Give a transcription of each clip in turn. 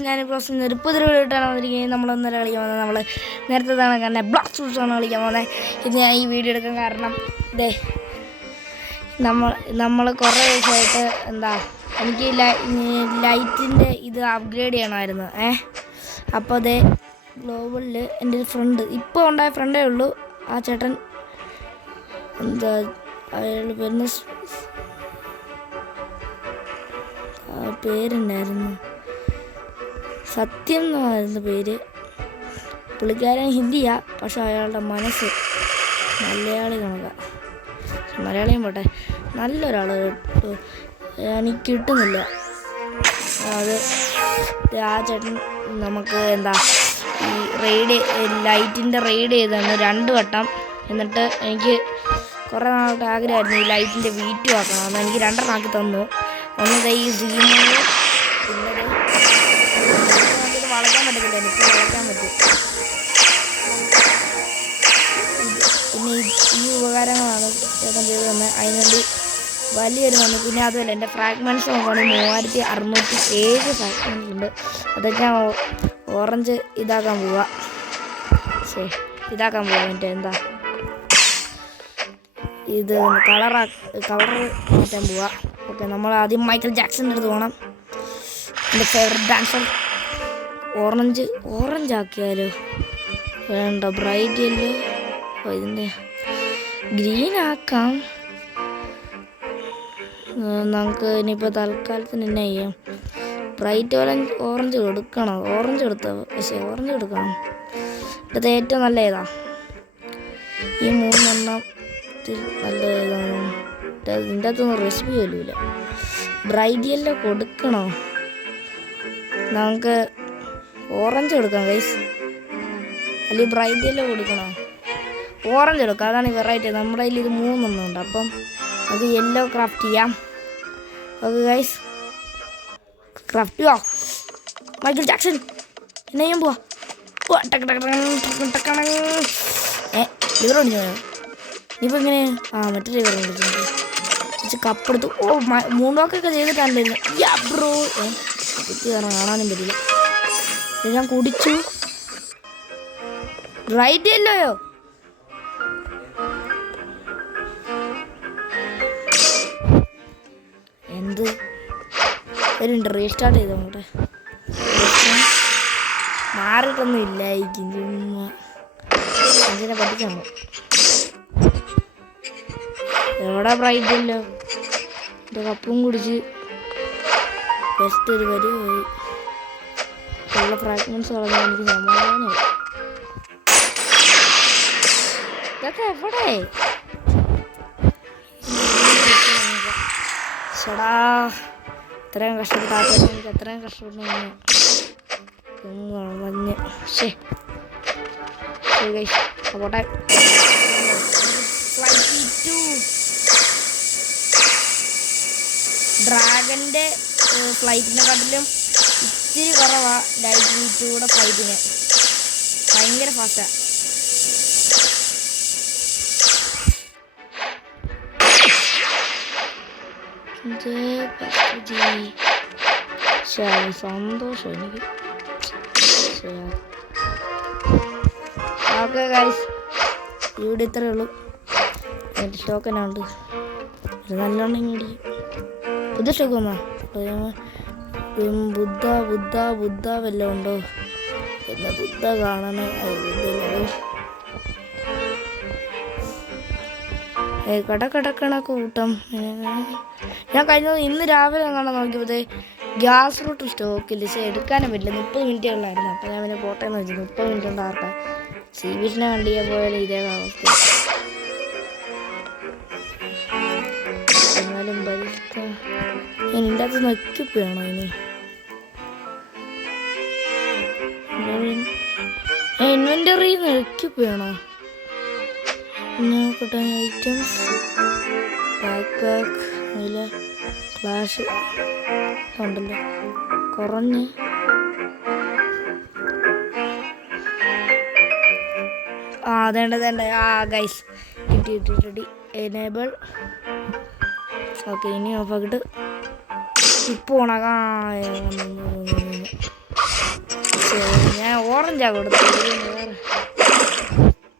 ഞാനിപ്പോൾ ഒരു പുതിയ വീഡിയോ ഇട്ടാണ് വന്നിരിക്കുന്നത്. നമ്മളൊന്നര കളിക്കാൻ വന്നത് നമ്മൾ നേരത്തെ തന്നെ ബ്ലോക്ക് ഷൂട്ട്സാണ് കളിക്കാൻ പോകുന്നത്. ഇത് ഞാൻ ഈ വീഡിയോ എടുക്കാൻ കാരണം ഇതേ നമ്മൾ കുറേ ദിവസമായിട്ട് എനിക്ക് ലൈറ്റിൻ്റെ ഇത് അപ്ഗ്രേഡ് ചെയ്യണമായിരുന്നു. അപ്പോൾ അതേ ഗ്ലോബലിൽ എൻ്റെ ഒരു ഫ്രണ്ട് ഇപ്പോൾ ഉണ്ടായ ഫ്രണ്ടേ ഉള്ളൂ. ആ ചേട്ടൻ അയാൾ വരുന്ന പേരുണ്ടായിരുന്നു, സത്യം എന്നായിരുന്നു പേര്. പുള്ളിക്കാരൻ ഹിന്ദിയാ, പക്ഷെ അയാളുടെ മനസ്സ് മലയാളി കണക്കാണ്. മലയാളിയും പോട്ടെ, നല്ലൊരാൾ എനിക്ക് കിട്ടുന്നില്ല. അത് ആ ചേട്ടൻ നമുക്ക് ഈ ലൈറ്റിൻ്റെ റെയ്ഡ് ചെയ്താണ് 2 വട്ടം. എന്നിട്ട് എനിക്ക് കുറേ നാളത്തെ ആഗ്രഹമായിരുന്നു ഈ ലൈറ്റിൻ്റെ വീറ്റും ആക്കണം. അന്ന് എനിക്ക് 2 ആക്കി തന്നു. ഒന്ന് ഈ സീമോള്, പിന്നെ വളയ്ക്കാൻ പറ്റത്തില്ല, എനിക്ക് വളയ്ക്കാൻ പറ്റും. പിന്നെ ഈ ഉപകാരങ്ങളാണ് ചേട്ടൻ ചെയ്ത് തന്നെ, അതിനുവേണ്ടി വലിയൊരു നന്ദി. പിന്നെ അതുമല്ല എൻ്റെ ഫ്രാഗ്മെൻറ്റ്സ് നോക്കുകയാണെങ്കിൽ 3607 ഫ്രാഗ്മെൻറ്റ്സ് ഉണ്ട്. അതൊക്കെ ഞാൻ ഓറഞ്ച് ഇതാക്കാൻ പോവുക. മറ്റേ ഇത് കളർ മാറ്റാൻ പോവുക. ഓക്കെ, നമ്മൾ ആദ്യം മൈക്കിൾ ജാക്സൻ്റെ അടുത്ത് പോകണം. എൻ്റെ ഫേവറേറ്റ് ഡാൻസർ. ഓറഞ്ച് ആക്കിയാലോ? വേണ്ട, ബ്രൈറ്റ് യെല്ലോ. ഇതിൻ്റെ ഗ്രീൻ ആക്കാം. നമുക്ക് ഇനിയിപ്പോൾ തൽക്കാലത്തിന് എന്നാ ചെയ്യാം? ബ്രൈറ്റ് ഓറഞ്ച് കൊടുക്കണം. ഓറഞ്ച് കൊടുക്കണം. ഇത് ഏറ്റവും നല്ല ഏതാ? ഈ 3 എണ്ണത്തിൽ നല്ല ഏതാണ്? ഇതിൻ്റെ അകത്തൊന്നും റെസിപ്പി പോലും ഇല്ല. ബ്രൈറ്റ് യെല്ലോ കൊടുക്കണോ? നമുക്ക് ഓറഞ്ച് കൊടുക്കാം ഗൈസ്, അല്ലെങ്കിൽ ബ്രൈറ്റ് യെല്ലോ കൊടുക്കണോ? ഓറഞ്ച് എടുക്കാം, അതാണ് ഈ വെറൈറ്റി. നമ്മുടെ കയ്യിൽ ഇത് 3 എണ്ണം ഉണ്ട്. അപ്പം അത് യെല്ലോ ക്രാഫ്റ്റ് ചെയ്യാം. ഓക്കെ ഗൈസ്, ക്രാഫ്റ്റ് ചെയ്യാം. മൈക്കിൾ ജാക്സൺ എന്നെ ചെയ്യാൻ പോവാ. ലിവർ ഒടിഞ്ഞു പോയോ? ഇനിയിപ്പോൾ ഇങ്ങനെ മറ്റേ ലിവർ ഒടിച്ചു കപ്പെടുത്തു. മൂണ്ടോക്കൊക്കെ ചെയ്തിട്ടാണല്ലോ ബ്രോ. കുത്തി കാണാനും പറ്റില്ല. ഞാൻ കുടിച്ചു. റൈറ്റ് യെല്ലോയോ? എന്ത് വരുന്നുണ്ട്? റീസ്റ്റാർട്ട് ചെയ്തോ? അങ്ങോട്ടെ മാറിയിട്ടൊന്നും ഇല്ലായിരിക്കും, ചുമ്മാ അതിനെ പഠിക്കണം. എവിടെ ബ്രൈറ്റ് യെല്ലോ? എൻ്റെ കപ്പും കുടിച്ച് ബെസ്റ്റ് ഒരു പരിപാടി. ഉള്ള ഫ്രാഗ്മെൻറ്റ്സ് കളഞ്ഞാൽ എനിക്ക് സമാധാനമായി. ഇതൊക്കെ എവിടെ? ചേടാ, ഇത്രയും കഷ്ടപ്പെട്ടാത്ത എനിക്ക് അത്രയും കഷ്ടപ്പെട്ടു കളഞ്ഞ്. പോട്ടെ. ഡ്രാഗൻ്റെ ഫ്ലൈറ്റിനെക്കാട്ടിലും ഇത്തിരി കുറവാ ലൈറ്റ് വീറ്റൂടെ ഫ്ലൈറ്റിന്. ഭയങ്കര ഫാസ്റ്റാ. സന്തോഷം എനിക്ക്. ഓക്കെ ഗൈസ്, ഇവിടെ ഇത്രയേ ഉള്ളൂ. എൻ്റെ സ്റ്റോക്ക് തന്നെ ഉണ്ട്. ഇത് നല്ലോണം മേടിക്കും. പുതിയ സ്റ്റോക്ക് വന്നോ? ബുദ്ധ വല്ലതും ഉണ്ടോ? പിന്നെ ബുദ്ധ കാണണേ. കടക്കണ കൂട്ടം. ഞാൻ ഇന്ന് രാവിലെ കാണാൻ നോക്കിയപ്പോൾ ഗ്യാസ് റൂട്ട് സ്റ്റോക്കില്ല. എടുക്കാനും പറ്റില്ല. 30 മിനിറ്റേ ഉള്ളായിരുന്നു. അപ്പോൾ ഞാൻ പിന്നെ പോട്ടെന്ന് വെച്ചു. 30 മിനിറ്റ് ഉണ്ട് ആർക്കാ. സീ ബീച്ചിനെ വണ്ടിയെ പോയാലും ഇതേ അവസ്ഥ. എന്നാലും ഇതിൻ്റെ അകത്ത് നക്കിപ്പ് വേണോ? ഇനി ഇൻവെൻ്ററി നക്കിപ്പ് വേണോ? നോക്കട്ടെ. ഐറ്റംസ്, ബാക്ക് അതിൽ ഫ്ലാഷ് ഉണ്ടല്ലോ കുറഞ്ഞ്. അതേണ്ട ഗൈസ് കിട്ടി. എനേബിൾ. ഓക്കെ, ഇനി ഓഫാക്കിട്ട് ഇപ്പോൾ ഓണാക്കാം. ചാലഞ്ചാ കൊടുത്തത്.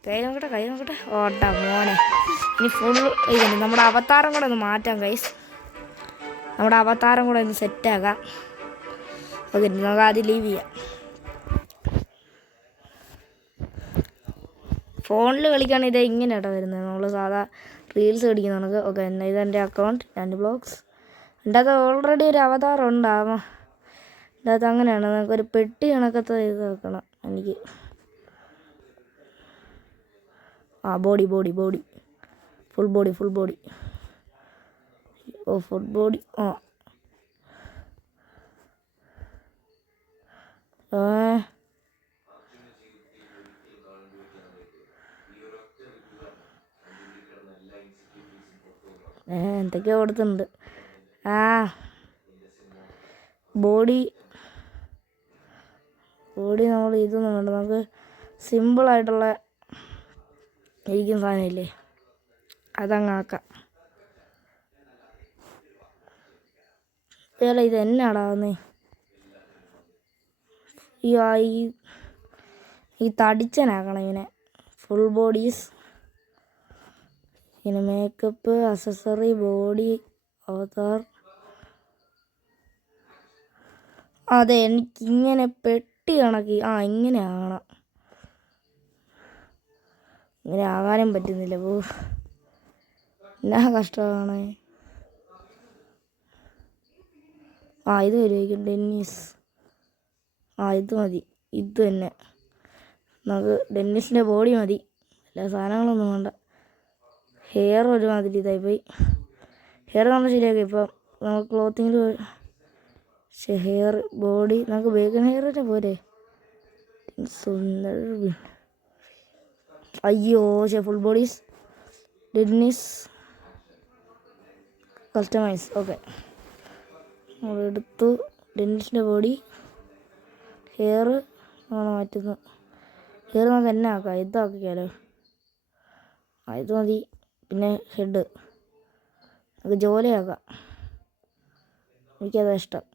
കൈ നോക്കട്ടെ ഓട്ടാ മോനെ. ഇനി ഫുൾ ഇതുണ്ട്. നമ്മുടെ അവതാരം കൂടെ ഒന്ന് മാറ്റാം ഗൈസ്. നമ്മുടെ അവതാരം കൂടെ ഒന്ന് സെറ്റാക്കാം. ഓക്കെ, നമുക്ക് ആദ്യം ലീവ് ചെയ്യാം. ഫോണിൽ കളിക്കുകയാണെങ്കിൽ ഇത് ഇങ്ങനെ ഇട വരുന്നത്. നമ്മൾ സാധാ റീൽസ് കളിക്കുന്ന നമുക്ക്. ഓക്കെ, ഇതെൻ്റെ അക്കൗണ്ട് രണ്ട് ബ്ലോഗ്സ്. എൻ്റെ അത് ഓൾറെഡി ഒരു അവതാരം ഉണ്ടാവാം. എൻ്റെ അത് അങ്ങനെയാണ്. നമുക്കൊരു പെട്ടി കണക്കത്തെ ഇത് വെക്കണം എനിക്ക്. Body full body. ഓ ഫുൾ ബോഡി. എന്തൊക്കെയോ കൊടുത്തിട്ടുണ്ട്. ബോഡി നമ്മൾ ഇതൊന്നും വേണ്ട. നമുക്ക് സിമ്പിളായിട്ടുള്ള ഇരിക്കുന്ന സാധനമില്ലേ, അതങ്ങ് ആക്കാം. വേറെ ഇത് എന്നാടാവുന്നേ? ഈ തടിച്ചനാക്കണം ഇങ്ങനെ. ഫുൾ ബോഡീസ്, പിന്നെ മേക്കപ്പ്, അക്സസറി, ബോഡി, അവതാർ. അതെ, എനിക്കിങ്ങനെ പെട്ടി കണക്കി ഇങ്ങനെ ആകണം. ഇങ്ങനെ ആകാനും പറ്റുന്നില്ല. എന്നാ കഷ്ടമാണ്. ഇത് വരുമായിരിക്കും. ഡെന്നീസ്. ഇത് മതി. ഇത് തന്നെ നമുക്ക്. ഡെന്നീസിൻ്റെ ബോഡി മതി, എല്ലാ സാധനങ്ങളൊന്നും വേണ്ട. ഹെയർ ഒരുമാതിരി ഇതായിപ്പോയി. ഹെയർ നമ്മൾ ശരിയാക്കി. ഇപ്പം നമുക്ക് ക്ലോത്തിങ്ങിൽ ഹെയർ ബോഡി നമുക്ക് ബേക്കൺ ഹെയർ തന്നെ പോരെ. സുന്ദർ. Full bodies, Dennis, customize. Okay, നമ്മളെടുത്തു. ഡെന്നീസിൻ്റെ ബോഡി. ഹെയർ ആണ് മാറ്റുന്നു. ഹെയർ നമുക്ക് എന്നെ ആക്കാം. ഇതാക്കിയാലോ. ഇത് മതി. പിന്നെ ഹെഡ് നമുക്ക് ജോലിയാക്കാം. എനിക്കതാ ഇഷ്ടം.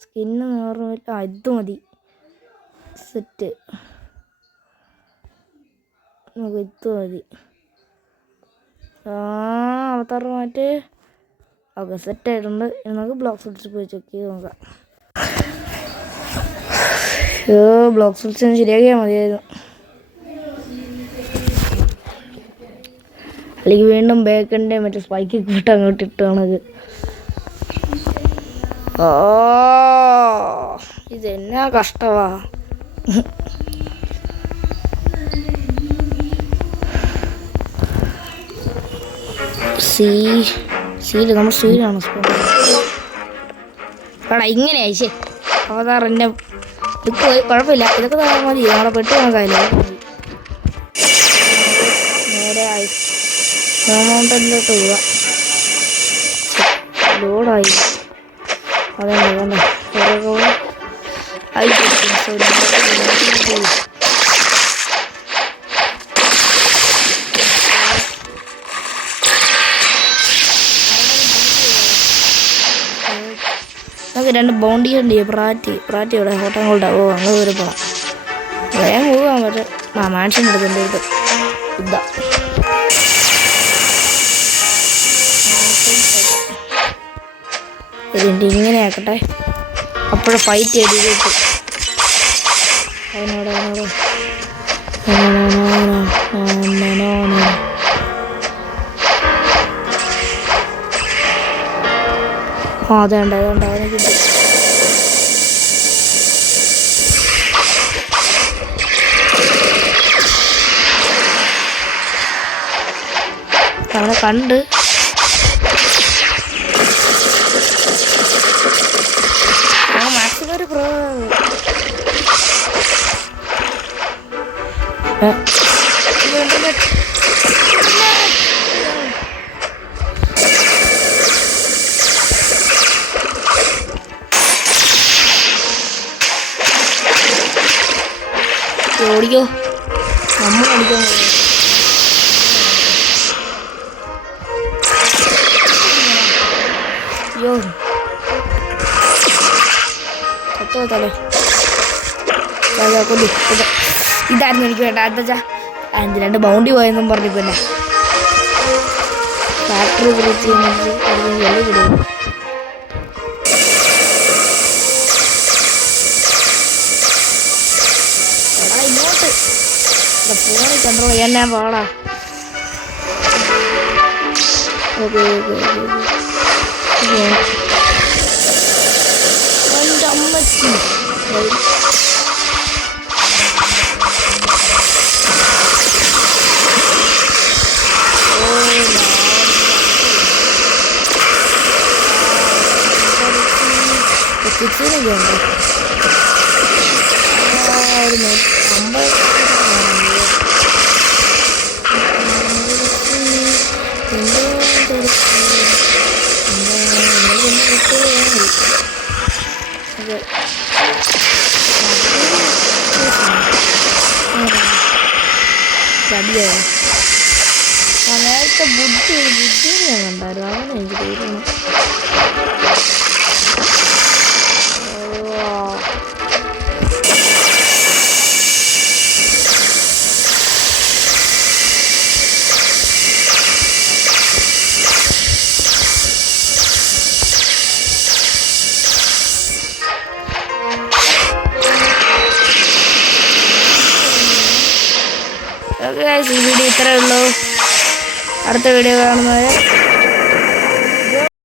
Skin normal. ഇത് മതി. സെറ്റ്. നമുക്ക് ഇത് മതി. അവതാർ മാറ്റ്. ഓക്കെ, സെറ്റായിട്ടുണ്ട്. ഇനി നമുക്ക് ബ്ലോക്ക് സ്വിച്ച് പോയി ചെക്ക് ചെയ്ത് നോക്കാം. ബ്ലോക്ക് സ്വിച്ച് ശരിയാക്കിയാൽ മതിയായിരുന്നു. അല്ലെങ്കിൽ വീണ്ടും ബേക്കൻ്റെ മറ്റേ സ്പൈക്ക് കൂട്ട് അങ്ങോട്ട് ഇട്ട് കണക്ക്. ഇതെന്നാ കഷ്ടവാ. സീല് നമ്മൾ സീലാണ്. ഇങ്ങനെ അയച്ചേ അവതാറിൻ്റെ കുഴപ്പമില്ല. ഇതൊക്കെ തരാൻ മതി. നമ്മളെ പെട്ട് കണക്കായില്ല. നേരെ മൗണ്ടനിലോട്ട് പോവുക. ലോഡായി. അതേണ്ട നമുക്ക് രണ്ട് ബൗണ്ടി ഉണ്ട്. പ്രാറ്റിയുടെ ഹോട്ടങ്ങളുടെ അങ്ങനെ വരെ പോകണം. വേഗം പോകാൻ പറ്റും. മാൻഷൻ എടുക്കണ്ട. ഇതാ ഇങ്ങനെ ആക്കട്ടെ. അപ്പോഴും ഫൈറ്റ് ചെയ്തിട്ട് അതിനോട് അതേണ്ട അവനെ കിട്ടി. അവനെ കണ്ട് മാക്സിമം ഒരു പ്രോ ഓടിക്കോ. നമ്മൾ അടിക്കാൻ കൊത്തുകൊത്താലോ കൊല്ലു ഇതായിരുന്നു എനിക്ക് വേണ്ട. എന്താ അതിന് 2 ബൗണ്ടി പോയെന്നും പറഞ്ഞു. പിന്നെ ഫാക്ടറി വിളിച്ച് വെള്ളി വിടും. എടാ ഇങ്ങോട്ട് ഫോണിൽ കൺട്രോൾ ചെയ്യാൻ ഞാൻ പാടാ. ഓക്കെ എൻ്റെ അമ്മച്ചി കിച്ചനൊക്കെ ഉണ്ട്. ഒരു 50 ചടിയായി. നേരത്തെ ബുദ്ധി ഞാൻ കണ്ടായിരുന്നു. അവനെ എനിക്ക് തോന്നുന്നു. ഈ വീഡിയോ ഇത്രയേ ഉള്ളൂ. അടുത്ത വീഡിയോ കാണുന്നവരെ